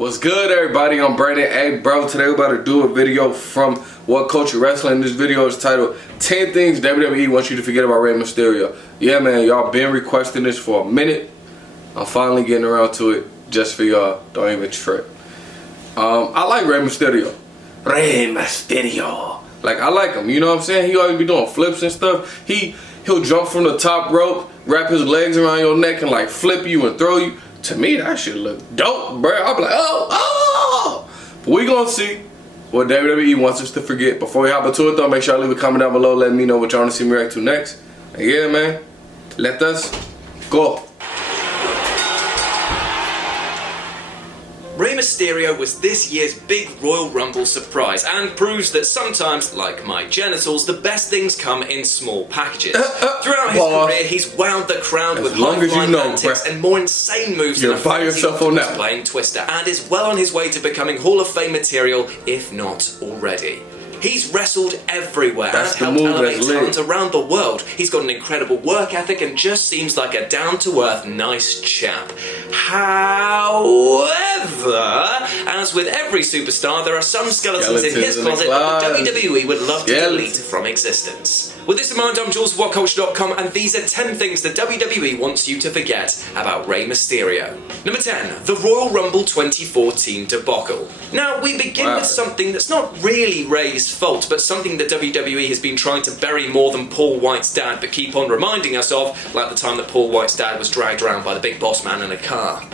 What's good, everybody? I'm Brandon. Hey, bro, today we're about to do a video from What Culture Wrestling. This video is titled 10 Things WWE Wants You to Forget About Rey Mysterio. Yeah, man, y'all been requesting this for a minute. I'm finally getting around to it just for y'all. Don't even trip. I like Rey Mysterio. Rey Mysterio. Like, I like him, you know what I'm saying? He always be doing flips and stuff. He'll jump from the top rope, wrap his legs around your neck and like flip you and throw you. To me, that shit look dope, bro. I'll be like, oh. But we gonna see what WWE wants us to forget. Before we hop into it though, make sure y'all leave a comment down below letting me know what y'all want to see me react to next. And yeah, man, let us go. Rey Mysterio was this year's big Royal Rumble surprise and proves that sometimes, like my genitals, the best things come in small packages. Throughout his career, he's wowed the crowd with high-flying antics and more insane moves than a playing Twister, and is well on his way to becoming Hall of Fame material, if not already. He's wrestled everywhere and helped elevate talent around the world. He's got an incredible work ethic and just seems like a down-to-earth, nice chap. However, as with every superstar, there are some skeletons in his closet that the WWE would love to delete from existence. With this in mind, I'm Jules from WhatCulture.com, and these are 10 things that WWE wants you to forget about Rey Mysterio. Number 10, the Royal Rumble 2014 debacle. Now, we begin with something that's not really Rey's fault, but something that WWE has been trying to bury more than Paul White's dad, but keep on reminding us of, like the time that Paul White's dad was dragged around by the big boss man in a car.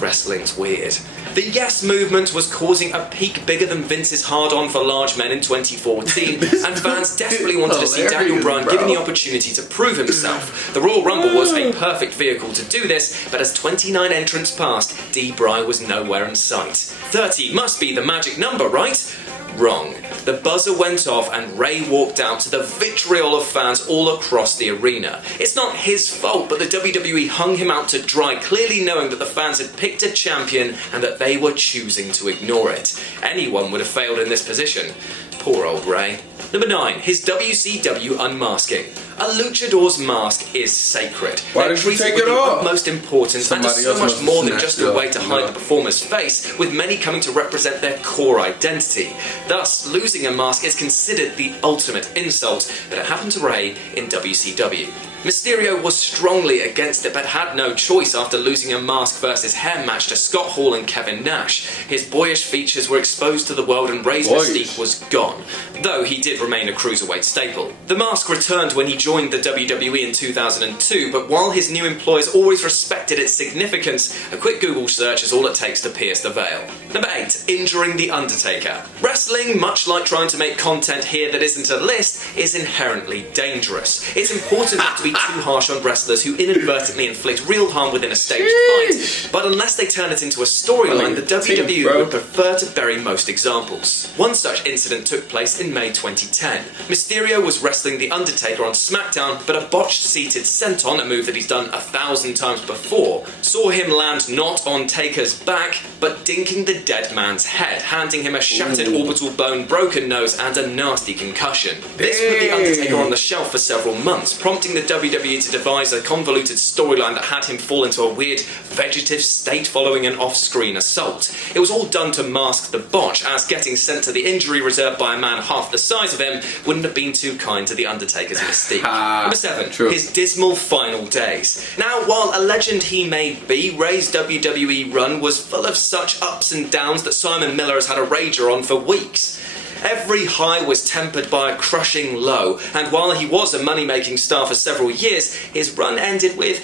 Wrestling's weird. The Yes movement was causing a peak bigger than Vince's hard-on for large men in 2014, and fans desperately wanted to see Daniel Bryan given the opportunity to prove himself. The Royal Rumble was a perfect vehicle to do this, but as 29 entrants passed, D-Bry was nowhere in sight. 30 must be the magic number, right? Wrong. The buzzer went off and Rey walked out to the vitriol of fans all across the arena. It's not his fault, but the WWE hung him out to dry, clearly knowing that the fans had picked a champion and that they were choosing to ignore it. Anyone would have failed in this position. Poor old Rey. Number 9, his WCW unmasking. A luchador's mask is sacred. Why did you take it off? Most important, and is so much more than just a way to hide the performer's face, with many coming to represent their core identity. Thus, losing a mask is considered the ultimate insult, but it happened to Rey in WCW. Mysterio was strongly against it, but had no choice after losing a mask versus hair match to Scott Hall and Kevin Nash. His boyish features were exposed to the world and Rey's mystique was gone, though he did remain a cruiserweight staple. The mask returned when he joined the WWE in 2002, but while his new employers always respected its significance, a quick Google search is all it takes to pierce the veil. Number 8, injuring The Undertaker. Wrestling, much like trying to make content here that isn't a list, is inherently dangerous. It's important not to be too harsh on wrestlers who inadvertently inflict real harm within a staged fight, but unless they turn it into a storyline, the WWE would prefer to bury most examples. One such incident took place in May 2010. Mysterio was wrestling The Undertaker on SmackDown, but a botched seated senton, a move that he's done 1,000 times before, saw him land not on Taker's back, but dinking the dead man's head, handing him a shattered orbital bone, broken nose, and a nasty concussion. This put The Undertaker on the shelf for several months, prompting the WWE to devise a convoluted storyline that had him fall into a weird vegetative state following an off-screen assault. It was all done to mask the botch, as getting sent to the injury reserve by a man half the size of him wouldn't have been too kind to The Undertaker's mystique. Number 7, his dismal final days. Now, while a legend he may be, Rey's WWE run was full of such ups and downs that Simon Miller has had a rager on for weeks. Every high was tempered by a crushing low, and while he was a money-making star for several years, his run ended with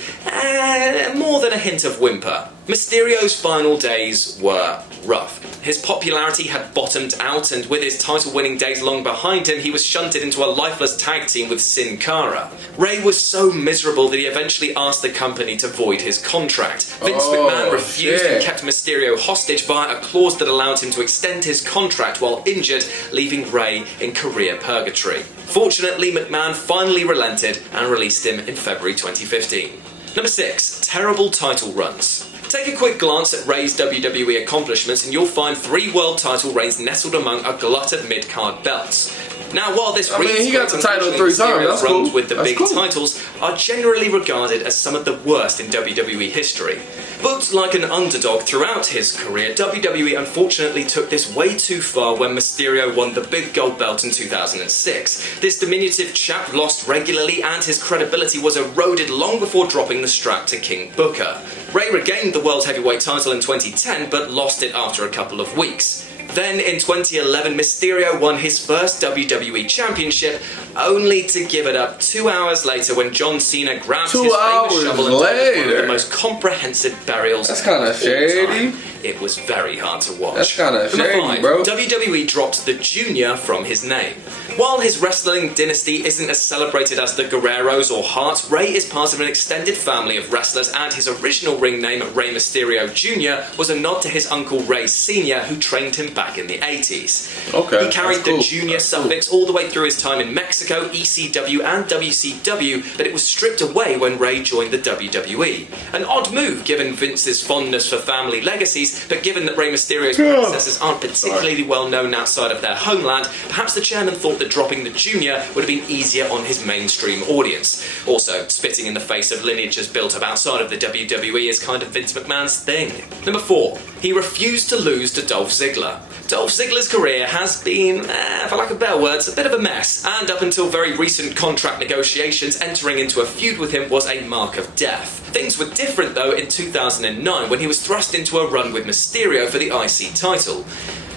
more than a hint of whimper. Mysterio's final days were rough. His popularity had bottomed out, and with his title-winning days long behind him, he was shunted into a lifeless tag team with Sin Cara. Rey was so miserable that he eventually asked the company to void his contract. Vince McMahon refused and kept Mysterio hostage via a clause that allowed him to extend his contract while injured, leaving Rey in career purgatory. Fortunately, McMahon finally relented and released him in February 2015. Number 6, terrible title runs. Take a quick glance at Rey's WWE accomplishments and you'll find 3 world title reigns nestled among a glut of mid-card belts. Now, while this he got the title 3 times. That's runs cool. with the big titles, are generally regarded as some of the worst in WWE history. Booked like an underdog throughout his career, WWE unfortunately took this way too far when Mysterio won the big gold belt in 2006. This diminutive chap lost regularly and his credibility was eroded long before dropping the strap to King Booker. Rey regained the World Heavyweight title in 2010 but lost it after a couple of weeks. Then in 2011, Mysterio won his first WWE Championship, only to give it up 2 hours later when John Cena grabbed his famous shovel and did one of the most comprehensive burials. That's kind of shady. It was very hard to watch. That's kind of shady, bro. WWE dropped the Junior from his name. While his wrestling dynasty isn't as celebrated as the Guerreros or Harts, Rey is part of an extended family of wrestlers, and his original ring name, Rey Mysterio Jr., was a nod to his uncle Rey Sr., who trained him back in the 80s. Okay, he carried the Junior suffix all the way through his time in Mexico, ECW and WCW, but it was stripped away when Rey joined the WWE. An odd move given Vince's fondness for family legacies, but given that Rey Mysterio's predecessors aren't particularly well known outside of their homeland, perhaps the chairman thought that dropping the Junior would have been easier on his mainstream audience. Also, spitting in the face of lineages built up outside of the WWE is kind of Vince McMahon's thing. Number 4. He refused to lose to Dolph Ziggler. Dolph Ziggler's career has been, for lack of better words, a bit of a mess, and up until very recent contract negotiations, entering into a feud with him was a mark of death. Things were different though in 2009 when he was thrust into a run with Mysterio for the IC title.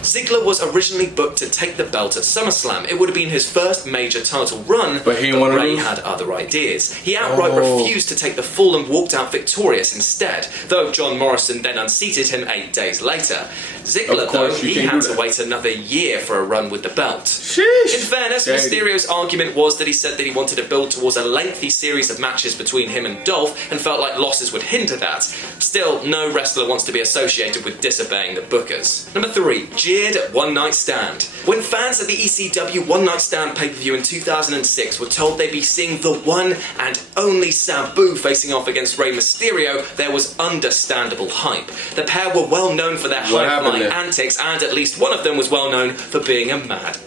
Ziggler was originally booked to take the belt at SummerSlam. It would have been his first major title run, but Rey had other ideas. He outright refused to take the fall and walked out victorious instead, though John Morrison then unseated him 8 days later. Ziggler, though, he had to wait another year for a run with the belt. Sheesh. In fairness, Mysterio's argument was that he said that he wanted to build towards a lengthy series of matches between him and Dolph and felt like losses would hinder that. Still, no wrestler wants to be associated with disobeying the bookers. Number 3. Jeered at One Night Stand. When fans of the ECW One Night Stand pay-per-view in 2006 were told they'd be seeing the one and only Sabu facing off against Rey Mysterio, there was understandable hype. The pair were well known for their high-flying antics, and at least one of them was well known for being a mad.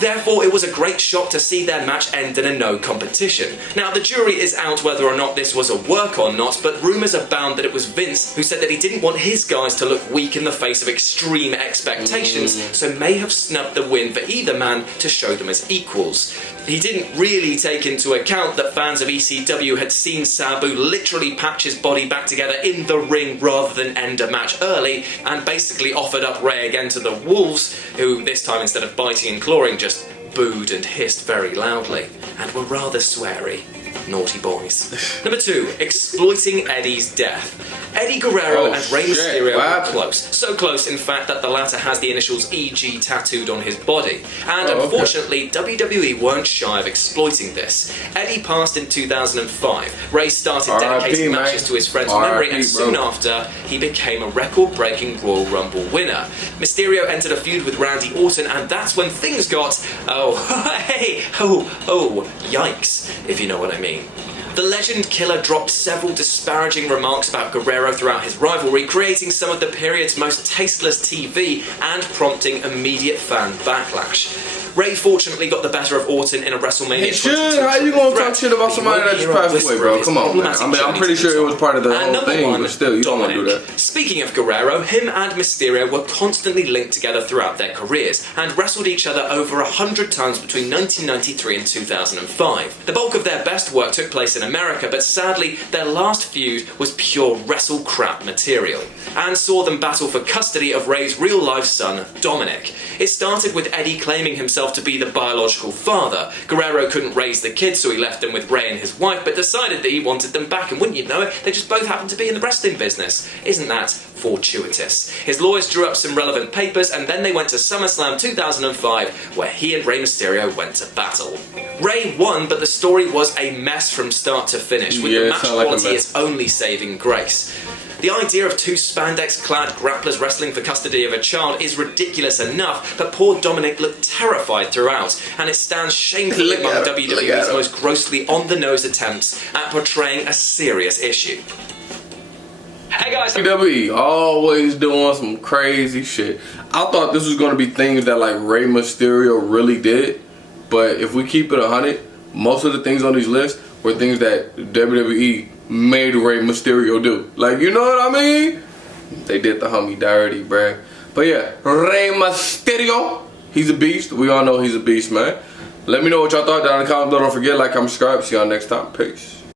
Therefore, it was a great shock to see their match end in a no competition. Now, the jury is out whether or not this was a work or not, but rumours abound that it was Vince who said that he didn't want his guys to look weak in the face of extreme expectations, so may have snubbed the win for either man to show them as equals. He didn't really take into account that fans of ECW had seen Sabu literally patch his body back together in the ring rather than end a match early, and basically offered up Rey again to the Wolves, who this time instead of biting and clawing just booed and hissed very loudly, and were rather sweary. Naughty boys. Number 2. Exploiting Eddie's death. Eddie Guerrero and Rey Mysterio were close. So close, in fact, that the latter has the initials EG tattooed on his body. And unfortunately, WWE weren't shy of exploiting this. Eddie passed in 2005. Rey started dedicating matches to his friend's memory, and soon after, he became a record-breaking Royal Rumble winner. Mysterio entered a feud with Randy Orton, and that's when things got, yikes, if you know what I mean. The Legend Killer dropped several disparaging remarks about Guerrero throughout his rivalry, creating some of the period's most tasteless TV and prompting immediate fan backlash. Rey fortunately got the better of Orton in a WrestleMania 22. How you gonna talk shit about somebody that just passed away, bro? Come on, man. I mean, I'm pretty sure it was part of the whole thing, but still, you don't want to do that. Speaking of Guerrero, him and Mysterio were constantly linked together throughout their careers and wrestled each other over 100 times between 1993 and 2005. The bulk of their best work took place in America, but sadly, their last feud was pure wrestle crap material, and saw them battle for custody of Rey's real-life son, Dominic. It started with Eddie claiming himself to be the biological father. Guerrero couldn't raise the kids, so he left them with Rey and his wife, but decided that he wanted them back, and wouldn't you know it, they just both happened to be in the wrestling business. Isn't that fortuitous? His lawyers drew up some relevant papers, and then they went to SummerSlam 2005, where he and Rey Mysterio went to battle. Rey won, but the story was a mess from start to finish, with the match quality its only saving grace. The idea of two spandex-clad grapplers wrestling for custody of a child is ridiculous enough, but poor Dominic looked terrified throughout, and it stands shamefully among WWE's most grossly on-the-nose attempts at portraying a serious issue. Hey guys, WWE always doing some crazy shit. I thought this was going to be things that like Rey Mysterio really did, but if we keep it 100, most of the things on these lists were were things that WWE made Rey Mysterio do. Like, you know what I mean? They did the homie dirty, bruh. But yeah, Rey Mysterio, he's a beast. We all know he's a beast, man. Let me know what y'all thought down in the comments below. Don't forget, like, comment, subscribe. See y'all next time. Peace.